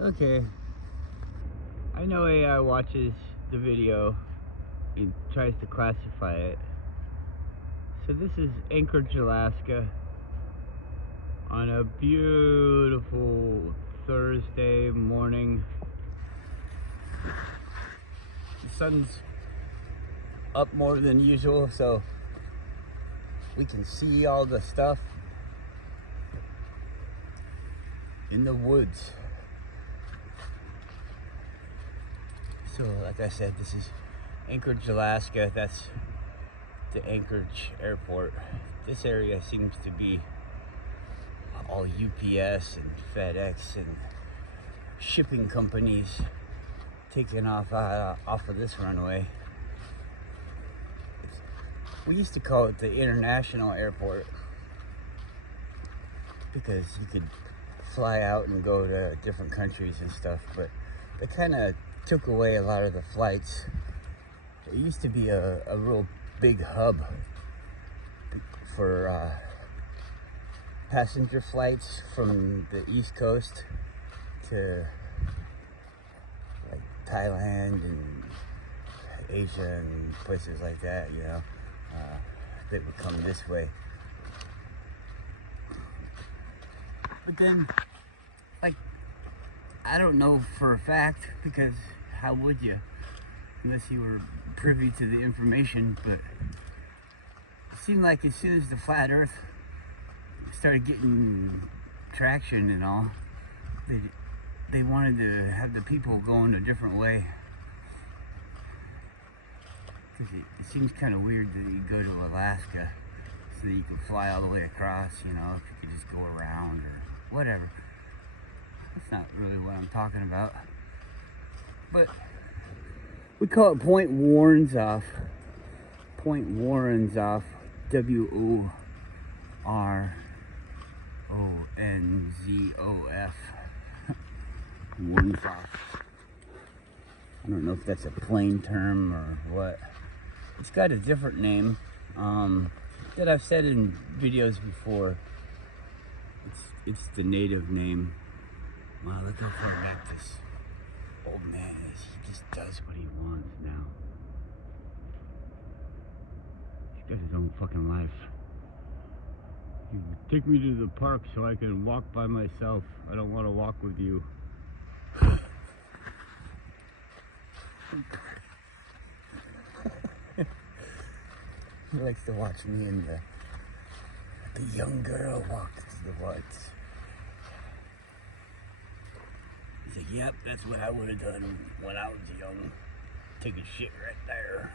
Okay, I know AI watches the video and tries to classify it. So this is Anchorage, Alaska on a beautiful Thursday morning. The sun's up more than usual, so we can see all the stuff in the woods. So like I said, this is Anchorage, Alaska. That's the Anchorage airport. This area seems to be all UPS and FedEx and shipping companies taking off of this runway. We used to call it the International Airport because you could fly out and go to different countries and stuff, but they kind of took away a lot of the flights. It used to be a real big hub for passenger flights from the East Coast to like Thailand and Asia and places like that, you know, that would come this way. But then, like, I don't know for a fact, because how would you, unless you were privy to the information, but it seemed like as soon as the flat earth started getting traction and all, they wanted to have the people going a different way. Because it seems kind of weird that you go to Alaska so that you can fly all the way across, you know, if you could just go around or whatever. That's not really what I'm talking about. But we call it Point Warrenzoff. Point Warrenzoff. WORNZOF. Warrenzoff. I don't know if that's a plain term or what. It's got a different name that I've said in videos before. It's the native name. Wow, look how far back this old man is. He just does what he wants now. He's got his own fucking life. He would take me to the park so I can walk by myself. I don't want to walk with you. He likes to watch me and the young girl walk through the woods. He's like, yep, that's what I would have done when I was young. Take a shit right there.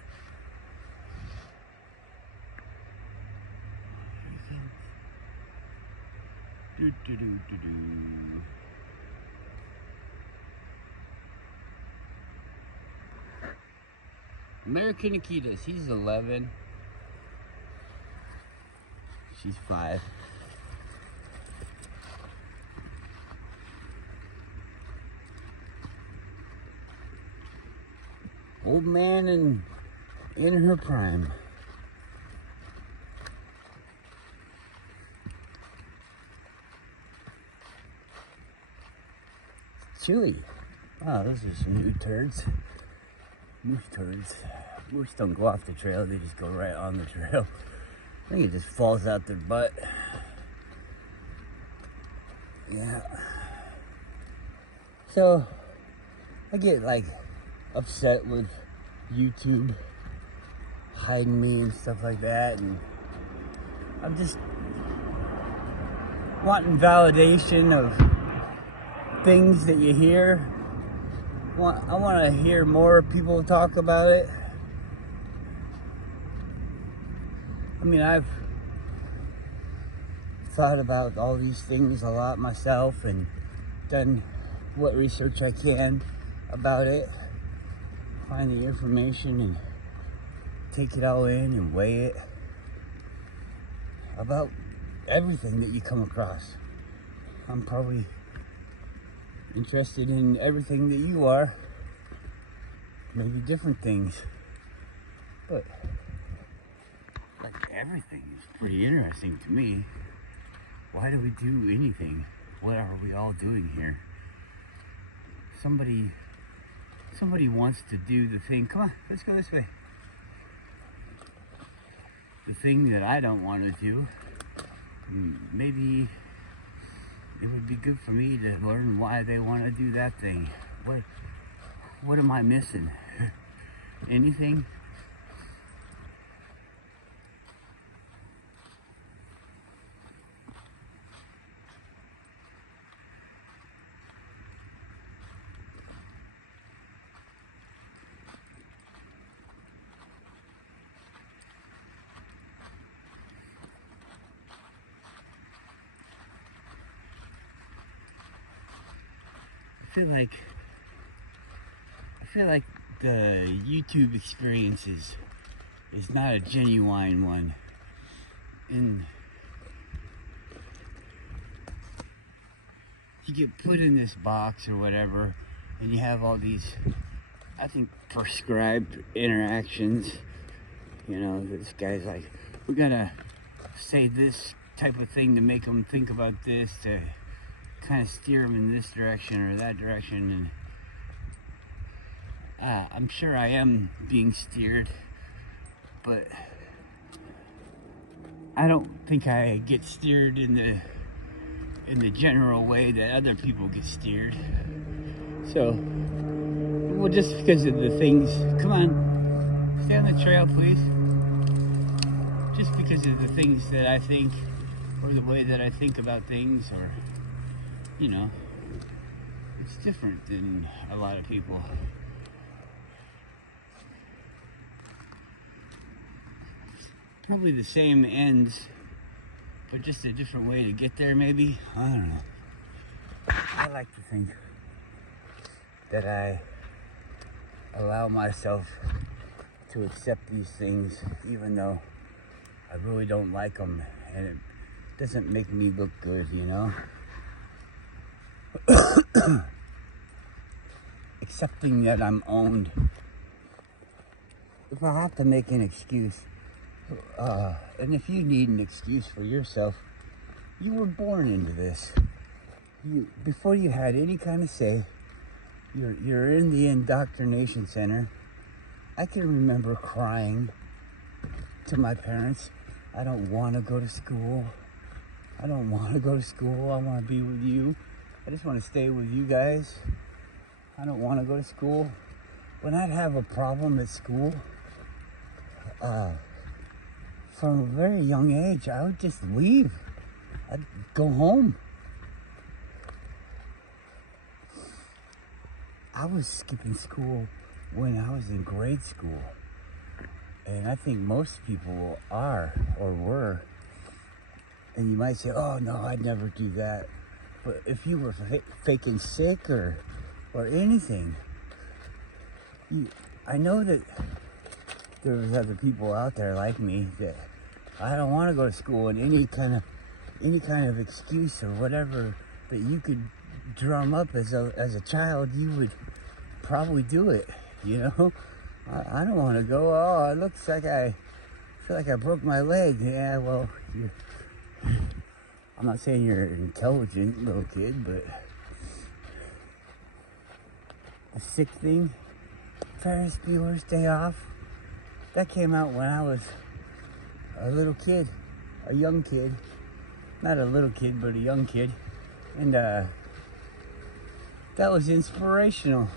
Do, do, do, do, do. American Akitas, he's 11. She's 5. Old man in her prime. Chewy. Wow, those are some new turds. Moose turds. Moose don't go off the trail, they just go right on the trail. I think it just falls out their butt. Yeah. So, I get like upset with YouTube hiding me and stuff like that, and I'm just wanting validation of things that you hear. I want to hear more people talk about it. I mean, I've thought about all these things a lot myself and done what research I can about it. Find the information and take it all in and weigh it. About everything that you come across. I'm probably interested in everything that you are. Maybe different things. But like everything is pretty interesting to me. Why do we do anything? What are we all doing here? somebody wants to do the thing. Come on, let's go this way. The thing that I don't want to do. Maybe it would be good for me to learn why they want to do that thing. What am I missing? Anything? I feel like the YouTube experience is not a genuine one. And you get put in this box or whatever, and you have all these, I think, prescribed interactions. You know, this guy's like, we're gonna say this type of thing to make them think about this, to kind of steer them in this direction or that direction. And I'm sure I am being steered, but I don't think I get steered in the general way that other people get steered. So, well, just because of the things, come on, stay on the trail, please. Just because of the things that I think, or the way that I think about things, or, you know, it's different than a lot of people. Probably the same ends, but just a different way to get there, maybe. I don't know. I like to think that I allow myself to accept these things, even though I really don't like them, and it doesn't make me look good, you know? Accepting that I'm owned. If I have to make an excuse, and if you need an excuse for yourself, you were born into this. Before you had any kind of say, you're in the indoctrination center. I can remember crying to my parents, I don't want to go to school. I don't want to go to school. I want to be with you. I just want to stay with you guys. I don't want to go to school. When I'd have a problem at school, from a very young age, I would just leave. I'd go home. I was skipping school when I was in grade school. And I think most people are or were. And you might say, oh no, I'd never do that. But if you were faking sick or anything, I know that there's other people out there like me that I don't want to go to school, and any kind of excuse or whatever that you could drum up as a child, you would probably do it, you know? I don't want to go. Oh, it looks like I feel like I broke my leg. Yeah, well, I'm not saying you're an intelligent little kid, but the sick thing, Ferris Bueller's Day Off, that came out when I was a little kid, a young kid, not a little kid, but a young kid, and that was inspirational.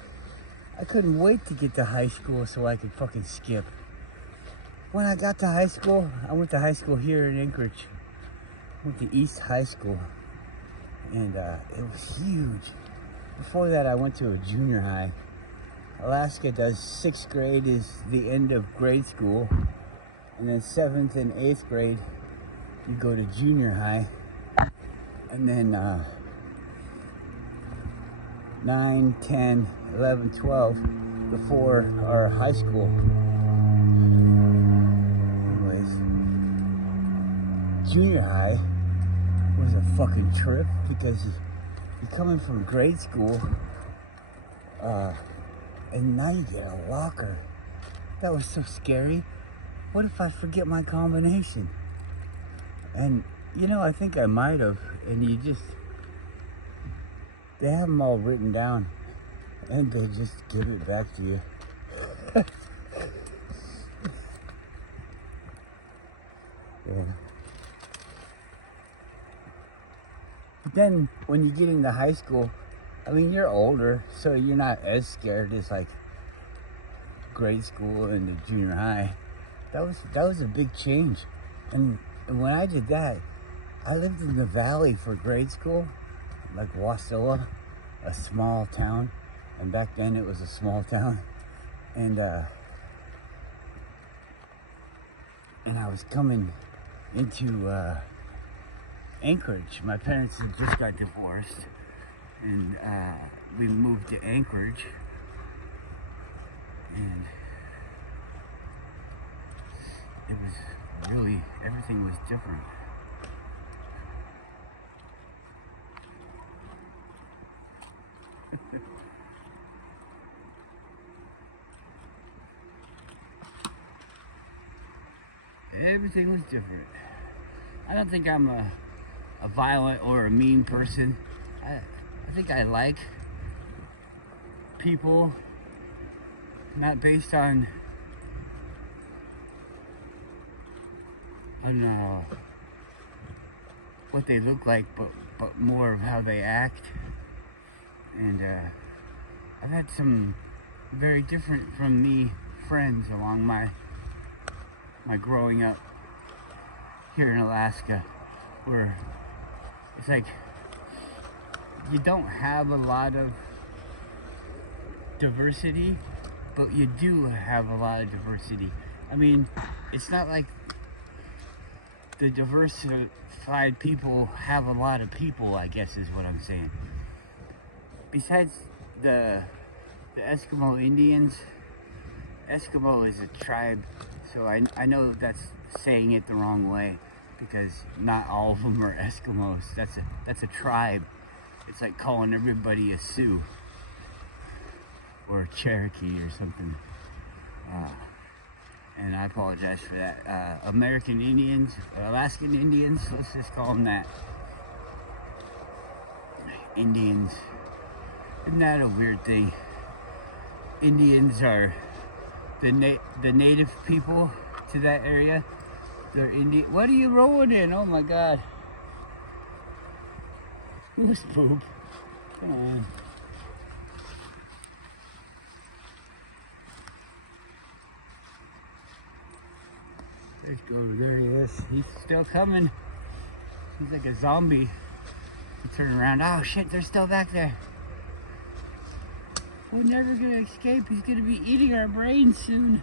I couldn't wait to get to high school so I could fucking skip. When I got to high school, I went to high school here in Anchorage. I went to East High School, and it was huge. Before that, I went to a junior high. Alaska does 6th grade is the end of grade school, and then 7th and 8th grade, you go to junior high, and then 9, 10, 11, 12, the 4 are high school. Anyways, junior high was a fucking trip because you're coming from grade school, and now you get a locker. That was so scary. What if I forget my combination? And, you know, I think I might have, and they have them all written down. and they just give it back to you. Yeah. But then when you get into high school, I mean, you're older, so you're not as scared as like grade school and the junior high. That was a big change. And when I did that, I lived in the valley for grade school, like Wasilla, a small town. And back then it was a small town. And I was coming into Anchorage. My parents had just got divorced, and we moved to Anchorage. And it was really, everything was different. Everything was different. I don't think I'm a violent or a mean person. I think I like people, not based on what they look like, but more of how they act. And I've had some very different from me friends along my growing up here in Alaska, where it's like you don't have a lot of diversity, but you do have a lot of diversity. I mean, it's not like the diversified people have a lot of people, I guess is what I'm saying. Besides the Eskimo Indians, Eskimo is a tribe, so I know that's saying it the wrong way, because not all of them are Eskimos. That's a tribe. It's like calling everybody a Sioux or a Cherokee or something. And I apologize for that. American Indians, Alaskan Indians, let's just call them that. Indians. Isn't that a weird thing? Indians are the native people to that area. They're Indian. What are you rolling in? Oh my God. Who's poop? Come on. Let's go over there. He is. He's still coming. He's like a zombie. He turn around. Oh shit, they're still back there. We're never gonna escape. He's gonna be eating our brains soon.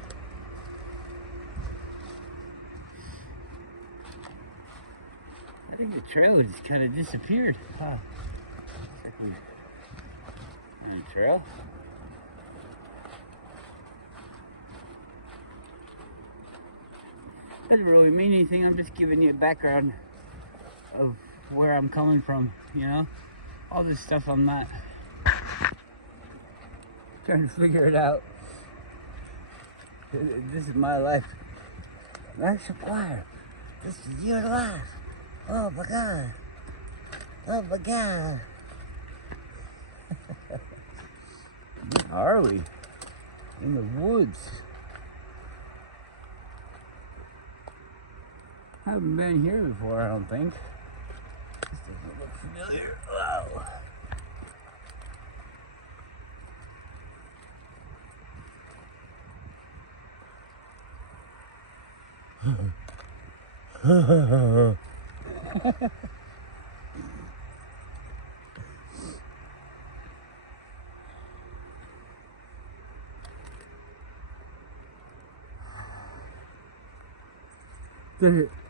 I think the trail just kind of disappeared. Huh. Looks like we're on a trail. Doesn't really mean anything. I'm just giving you a background of where I'm coming from, you know? All this stuff I'm not trying to figure it out. This is my life. Markiplier, this is your life. Oh my God. Oh my God. Where are we? In the woods. I haven't been here before, I don't think. This doesn't look familiar. Wow.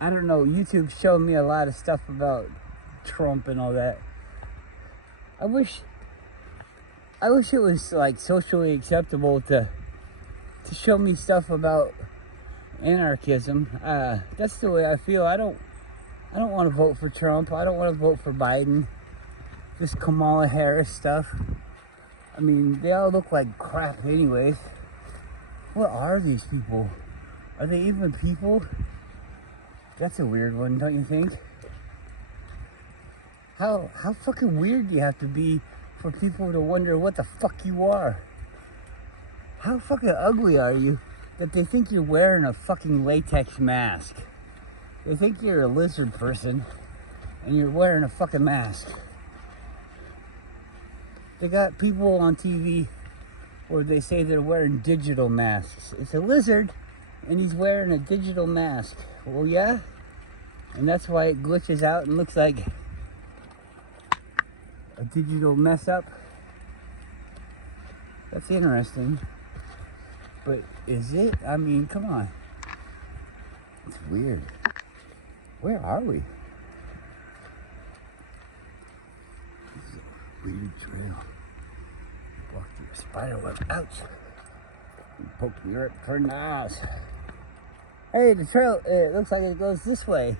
I don't know, YouTube showed me a lot of stuff about Trump and all that. I wish it was like socially acceptable to show me stuff about anarchism. That's the way I feel. I don't want to vote for Trump. I don't want to vote for Biden. This Kamala Harris stuff. I mean, they all look like crap anyways. What are these people? Are they even people? That's a weird one, don't you think? How fucking weird do you have to be for people to wonder what the fuck you are. How fucking ugly are you that they think you're wearing a fucking latex mask? They think you're a lizard person and you're wearing a fucking mask. They got people on TV where they say they're wearing digital masks. It's a lizard and he's wearing a digital mask. Well, yeah. And that's why it glitches out and looks like a digital mess up. That's interesting. But is it? I mean, come on. It's weird. Where are we? This is a weird trail. Walk through a spider web. Ouch. You poked me right for the eyes. Hey, the trail, it looks like it goes this way.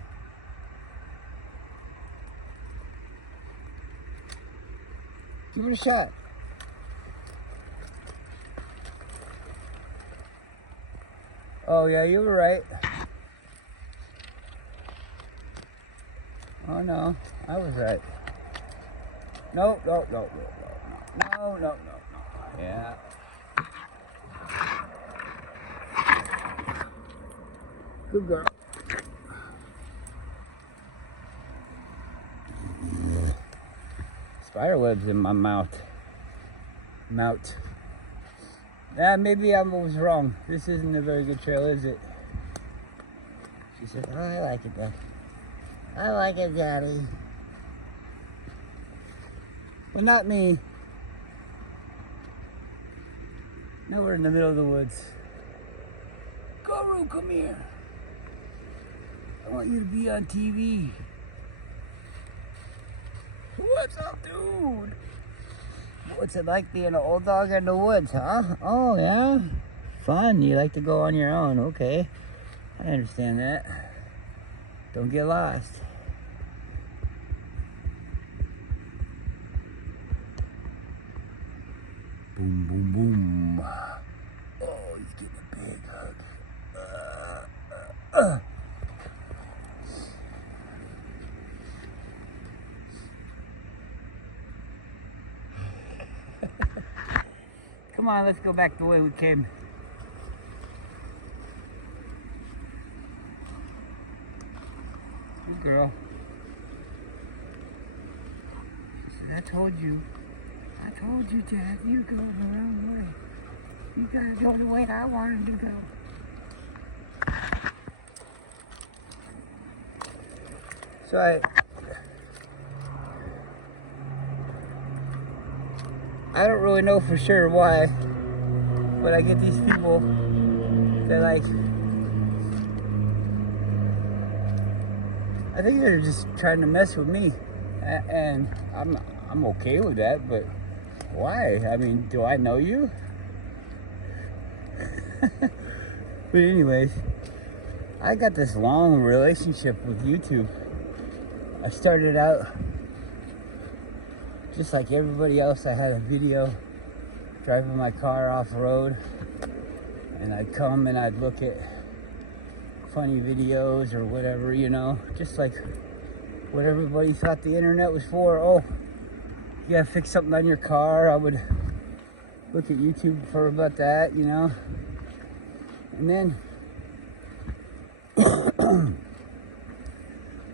Give it a shot. Oh yeah, you were right. Oh no, I was right. No. Yeah. Good girl. Spiderwebs in my mouth. Yeah, maybe I was wrong. This isn't a very good trail, is it? She said, oh, I like it, Dad. I like it, Daddy. Well, not me. Now we're in the middle of the woods. Guru, come here. I want you to be on TV. What's up, dude? What's it like being an old dog in the woods, huh? Oh, yeah? Fun. You like to go on your own. Okay. I understand that. Don't get lost. Boom, boom, boom. Oh, he's getting a big hug. Come on, let's go back the way we came. Good girl. She said, I told you, Dad, you're going the wrong way. You gotta go the way I wanted to go. So I don't really know for sure why, but I get these people that like, I think they're just trying to mess with me, and I'm okay with that, but why? I mean, do I know you? But anyways, I got this long relationship with YouTube. I started out just like everybody else. I had a video driving my car off road, and I'd come and I'd look at funny videos or whatever, you know, just like what everybody thought the internet was for. Oh, you gotta fix something on your car. I would look at YouTube for about that, you know. And then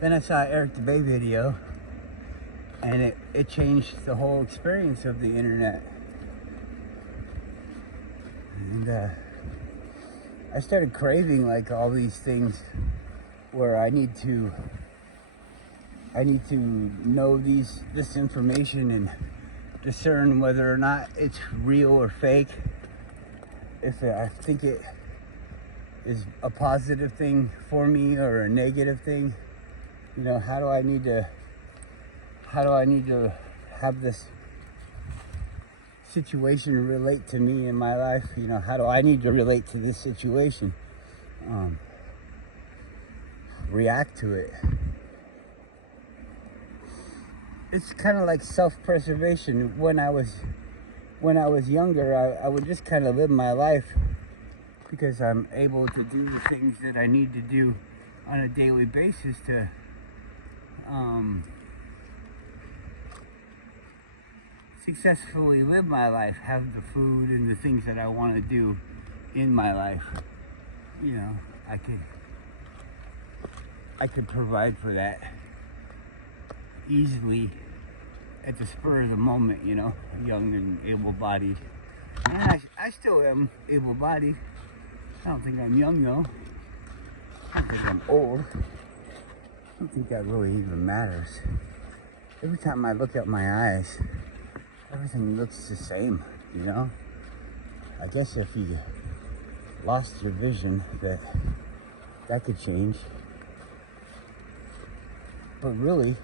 then I saw Eric the Bay video, and it changed the whole experience of the internet. And I started craving like all these things where I need to know this information and discern whether or not it's real or fake. If I think it is a positive thing for me or a negative thing, you know, how do I need to have this situation relate to me in my life? You know, how do I need to relate to this situation? React to it. It's kind of like self-preservation. When I was younger, I would just kind of live my life because I'm able to do the things that I need to do on a daily basis to successfully live my life, have the food and the things that I want to do in my life, you know, I could provide for that easily at the spur of the moment, you know, young and able-bodied. And I still am able-bodied. I don't think I'm young though. I don't think I'm old. I don't think that really even matters. Every time I look at my eyes, everything looks the same, you know? I guess if you lost your vision, that could change. But really,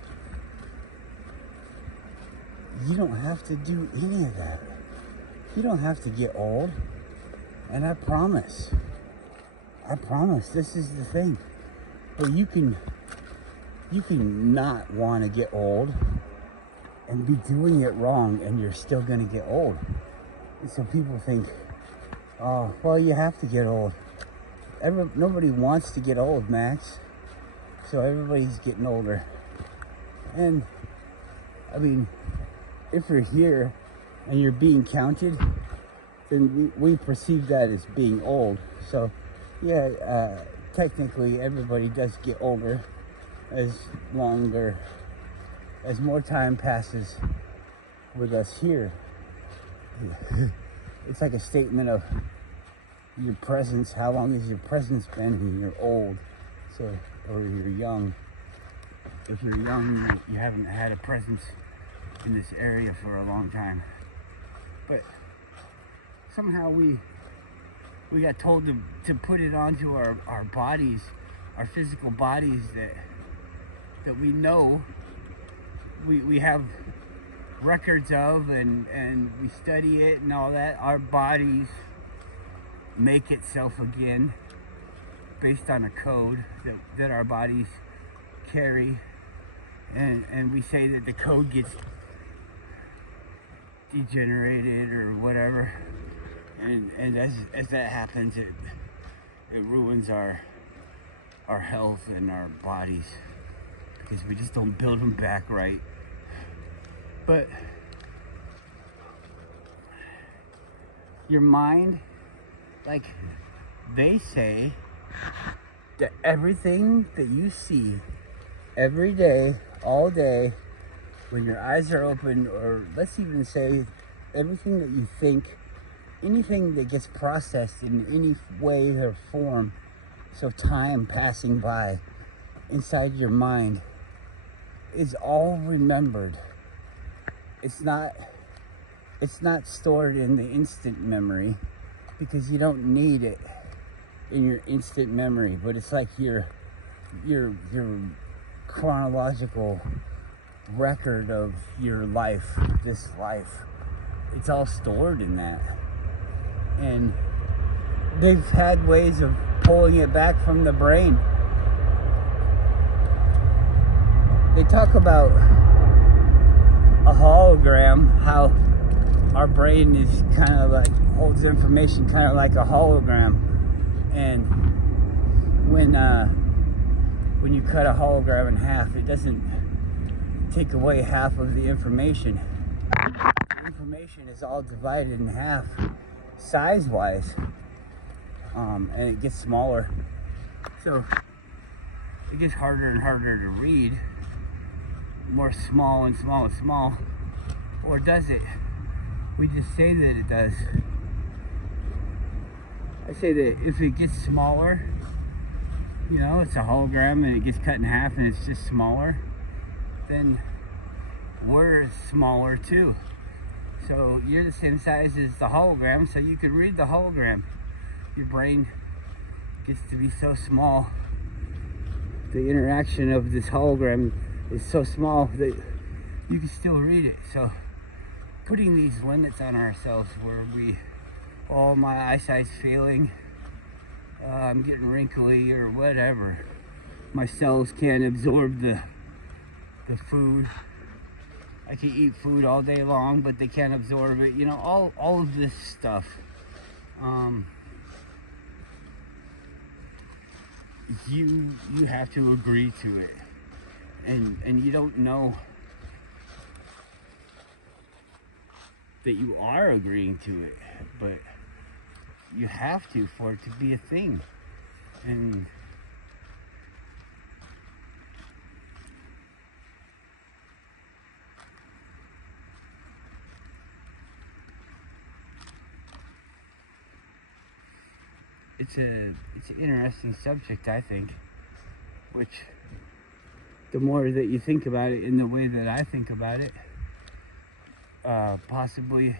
you don't have to do any of that. You don't have to get old. And I promise, this is the thing. But you can not want to get old and be doing it wrong, and you're still going to get old. And so people think, oh, well, you have to get old. Nobody wants to get old, Max. So everybody's getting older. And, I mean, if you're here and you're being counted, then we perceive that as being old. So, yeah, technically everybody does get older as more time passes with us here. It's like a statement of your presence. How long has your presence been when you're old? So, or you're young. If you're young, you haven't had a presence in this area for a long time. But somehow we got told to put it onto our bodies, our physical bodies, that we know we have records of, and we study it and all that. Our bodies make itself again based on a code that our bodies carry, and we say that the code gets degenerated or whatever, and as that happens, it ruins our health and our bodies, because we just don't build them back right. But your mind, like they say, that everything that you see every day, all day, when your eyes are open, or let's even say everything that you think, anything that gets processed in any way or form, so time passing by inside your mind, is all remembered. It's not stored in the instant memory, because you don't need it in your instant memory, but it's like your chronological record of your life, this life. It's all stored in that. And they've had ways of pulling it back from the brain. They talk about a hologram, how our brain is kind of like, holds information kind of like a hologram. And when you cut a hologram in half, it doesn't take away half of the information. The information is all divided in half, size-wise, and it gets smaller. So it gets harder and harder to read, more small and small and small. Or does it? We just say that it does. I say that if it gets smaller, you know, it's a hologram and it gets cut in half and it's just smaller, then we're smaller too. So you're the same size as the hologram, so you could read the hologram. Your brain gets to be so small. The interaction of this hologram is so small that you can still read it. So putting these limits on ourselves where oh, my eyesight's failing, I'm getting wrinkly or whatever, my cells can't absorb the food. I can eat food all day long, but they can't absorb it. You know, all of this stuff. You have to agree to it, and you don't know that you are agreeing to it, but you have to for it to be a thing. And it's an interesting subject, I think, which the more that you think about it in the way that I think about it, possibly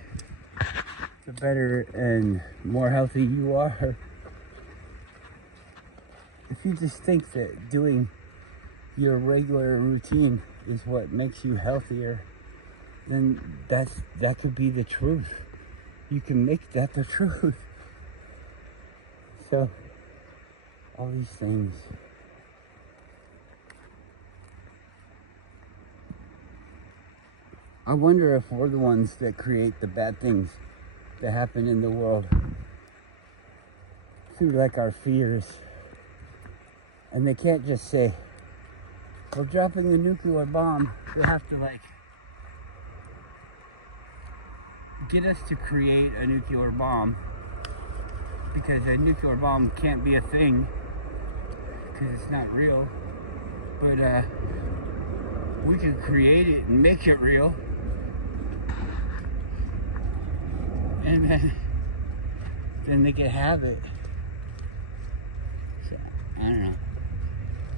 the better and more healthy you are. If you just think that doing your regular routine is what makes you healthier, then that could be the truth. You can make that the truth. So, all these things. I wonder if we're the ones that create the bad things that happen in the world through like our fears. And they can't just say, we're dropping a nuclear bomb. They have to like get us to create a nuclear bomb, because a nuclear bomb can't be a thing because it's not real. But we can create it and make it real. And then they can have it. So, I don't know.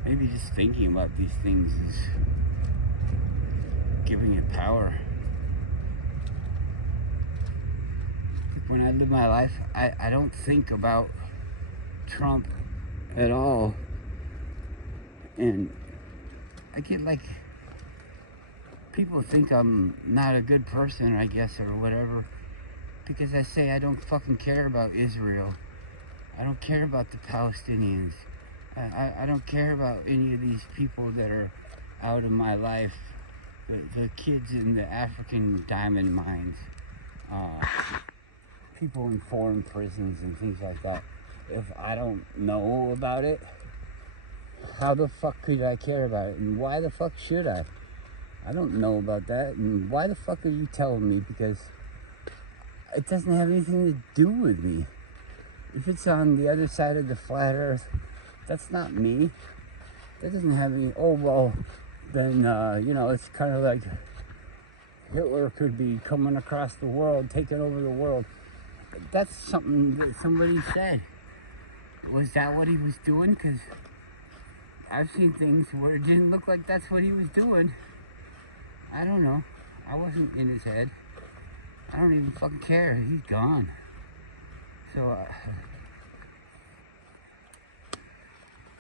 Maybe just thinking about these things is giving it power. When I live my life, I don't think about Trump at all. And I get like, people think I'm not a good person, I guess, or whatever, because I say I don't fucking care about Israel. I don't care about the Palestinians. I don't care about any of these people that are out of my life. The kids in the African diamond mines. People in foreign prisons and things like that. If I don't know about it, how the fuck could I care about it? And why the fuck should I? I don't know about that. And why the fuck are you telling me? Because it doesn't have anything to do with me. If it's on the other side of the flat earth, that's not me. That doesn't have any, oh, well, then, it's kind of like Hitler could be coming across the world, taking over the world. That's something that somebody said. Was that what he was doing? Because I've seen things where it didn't look like that's what he was doing. I don't know. I wasn't in his head. I don't even fucking care. He's gone. So,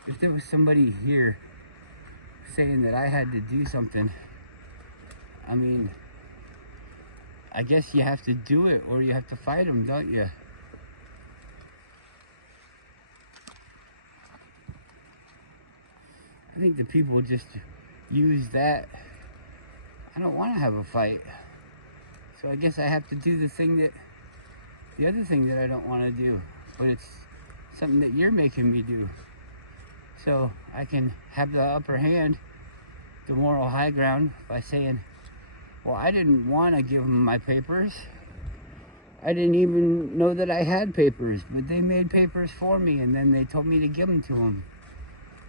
if there was somebody here saying that I had to do something, I mean, I guess you have to do it or you have to fight them, don't you? I think the people just use that. I don't want to have a fight. So I guess I have to do the other thing that I don't want to do. But it's something that you're making me do. So I can have the upper hand, the moral high ground, by saying, well, I didn't want to give them my papers. I didn't even know that I had papers, but they made papers for me, and then they told me to give them to them.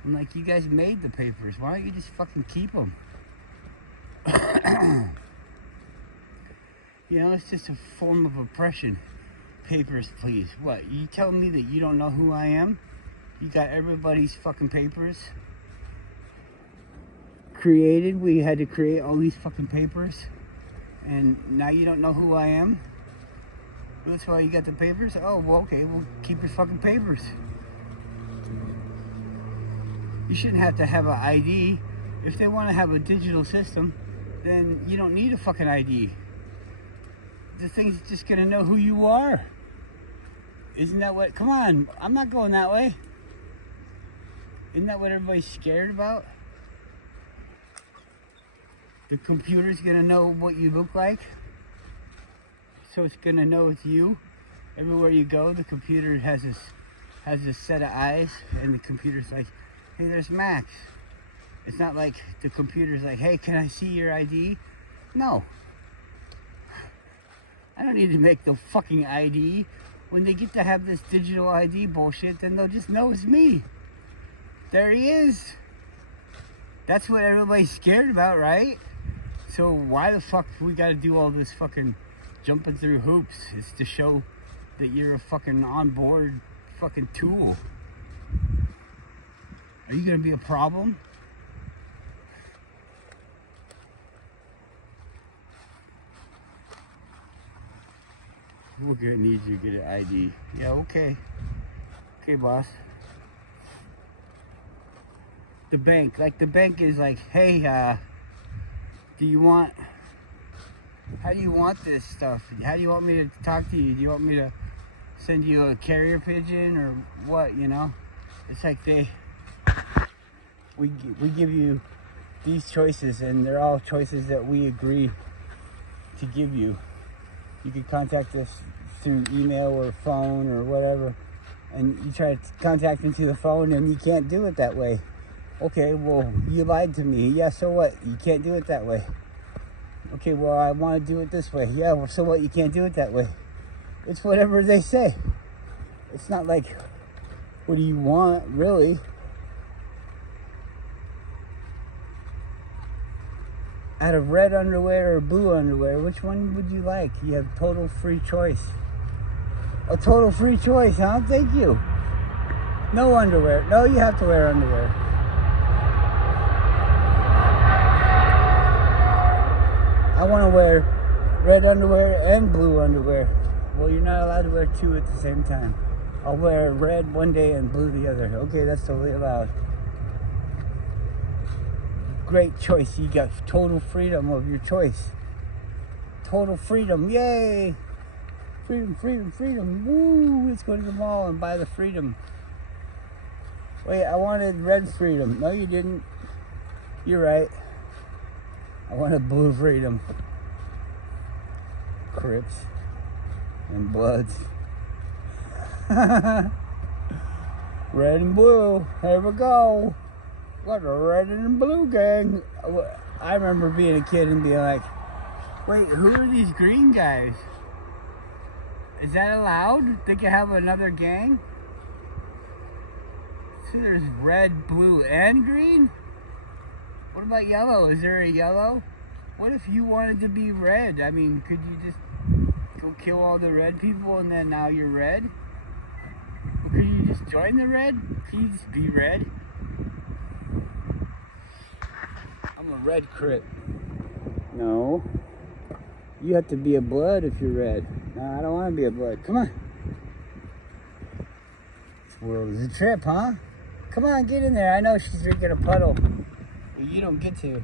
I'm like, you guys made the papers. Why don't you just fucking keep them? It's just a form of oppression. Papers, please. What, you telling me that you don't know who I am? You got everybody's fucking papers created. We had to create all these fucking papers, and now you don't know who I am? That's why you got the papers? Oh, well, okay, well, keep your fucking papers. You shouldn't have to have an ID. If they want to have a digital system, then you don't need a fucking ID. The thing's just gonna know who you are. Isn't that what, come on, I'm not going that way. Isn't that what everybody's scared about? The computer's gonna know what you look like. So it's gonna know it's you. Everywhere you go, the computer has this set of eyes, and the computer's like, hey, there's Max. It's not like the computer's like, hey, can I see your ID? No. I don't need to make no fucking ID. When they get to have this digital ID bullshit, then they'll just know it's me. There he is. That's what everybody's scared about, right? So why the fuck we gotta do all this fucking jumping through hoops? It's to show that you're a fucking on board fucking tool. Are you gonna be a problem? We're gonna need you to get an ID. Yeah, okay. Okay, boss. The bank is like, hey, do you want, how do you want this stuff? How do you want me to talk to you? Do you want me to send you a carrier pigeon or what, you know? It's like we give you these choices, and they're all choices that we agree to give you. You can contact us through email or phone or whatever, and you try to contact me through the phone and you can't do it that way. Okay, well, you lied to me. Yeah, so what? You can't do it that way. Okay, well, I want to do it this way. Yeah, well, so what? You can't do it that way. It's whatever they say. It's not like, what do you want, really? Out of red underwear or blue underwear, which one would you like? You have total free choice. A total free choice, huh? Thank you. No underwear. No, you have to wear underwear. I want to wear red underwear and blue underwear. Well, you're not allowed to wear two at the same time. I'll wear red one day and blue the other. Okay, that's totally allowed. Great choice. You got total freedom of your choice. Total freedom. Yay! Freedom, freedom, freedom. Woo! Let's go to the mall and buy the freedom. Wait, I wanted red freedom. No, you didn't. You're right. I wanted blue freedom. Crips and Bloods. Red and blue. Here we go. What a red and blue gang. I remember being a kid and being like, wait, who are these green guys? Is that allowed? They can have another gang? So there's red, blue, and green? What about yellow? Is there a yellow? What if you wanted to be red? I mean, could you just go kill all the red people and then now you're red? Or could you just join the red? Could you just be red? I'm a red crip. No. You have to be a blood if you're red. No, I don't want to be a blood. Come on. This world is a trip, huh? Come on, get in there. I know she's drinking a puddle. But you don't get to.